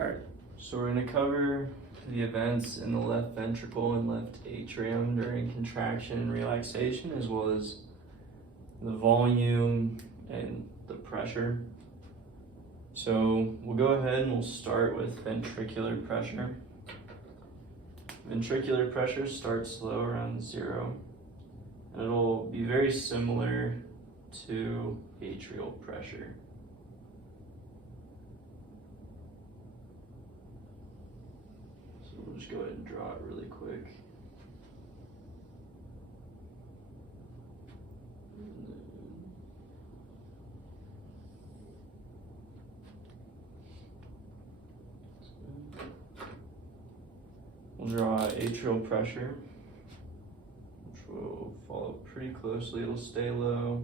Alright, so we're going to cover the events in the left ventricle and left atrium during contraction and relaxation, as well as the volume and the pressure. So we'll go ahead and we'll start with ventricular pressure. Ventricular pressure starts low around 0, and it'll be very similar to atrial pressure. So we'll just go ahead and draw it really quick. We'll draw atrial pressure, which will follow pretty closely. It'll stay low.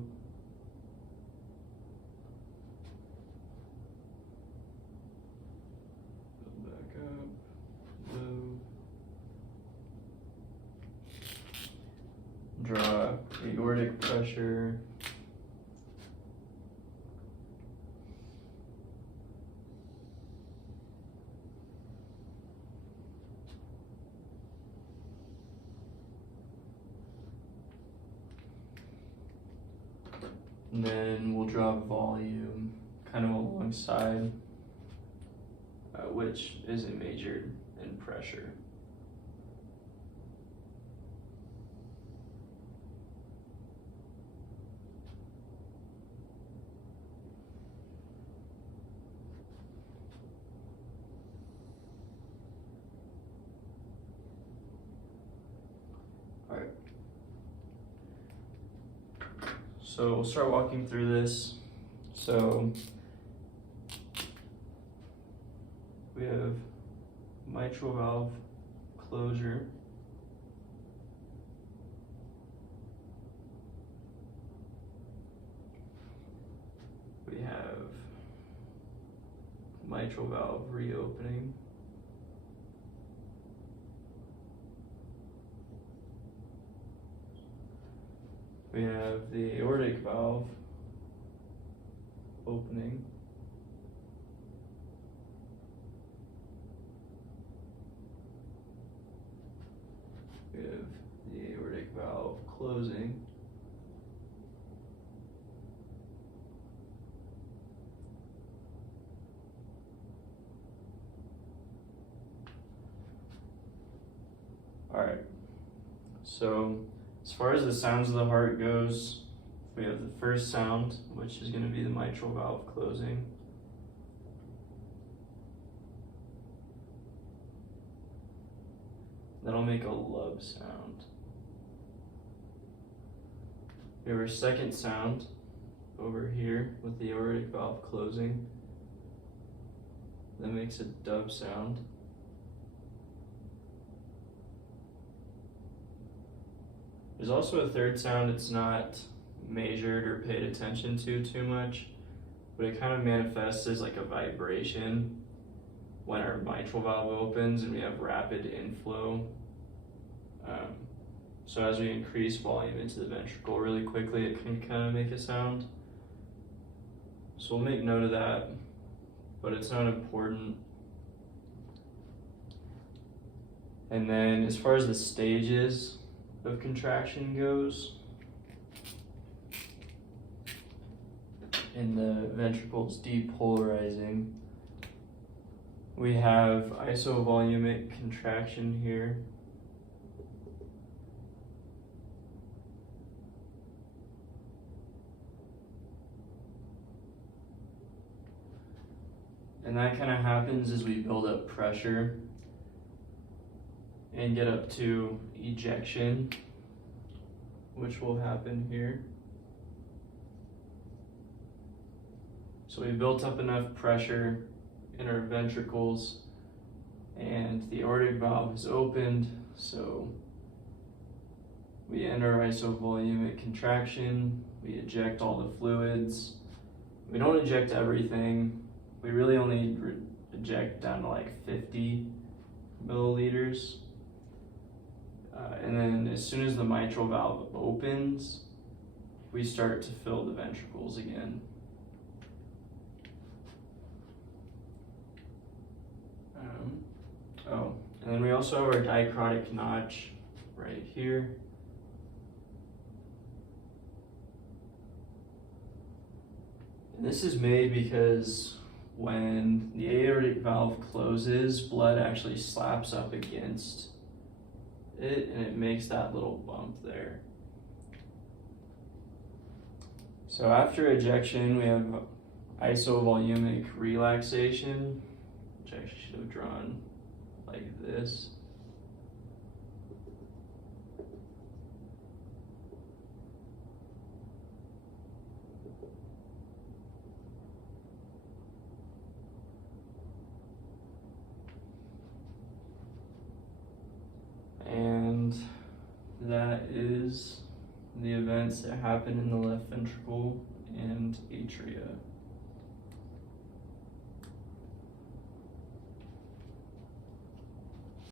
Go back up, low. Draw aortic pressure. And then we'll draw volume kind of alongside, which isn't measured in pressure. All right. So we'll start walking through this. So we have mitral valve closure. We have mitral valve reopening. We have the aortic valve opening. We have the aortic valve closing. All right, so as far as the sounds of the heart goes, we have the first sound, which is going to be the mitral valve closing. That'll make a lub sound. We have our second sound over here with the aortic valve closing. That makes a dub sound. There's also a third sound. It's not measured or paid attention to too much, but it kind of manifests as like a vibration when our mitral valve opens and we have rapid inflow. So as we increase volume into the ventricle really quickly, it can kind of make a sound. So we'll make note of that, but it's not important. And then as far as the stages of contraction goes, in the ventricles depolarizing, we have isovolumic contraction here. And that kind of happens as we build up pressure and get up to ejection, which will happen here. So we built up enough pressure in our ventricles and the aortic valve is opened, so we enter isovolumic contraction, we eject all the fluids. We don't eject everything. We really only eject down to like 50 milliliters. And then as soon as the mitral valve opens, we start to fill the ventricles again. also have our dicrotic notch right here. And this is made because when the aortic valve closes, blood actually slaps up against it and it makes that little bump there. So after ejection, we have isovolumic relaxation, which I should have drawn like this. And that is the events that happen in the left ventricle and atria.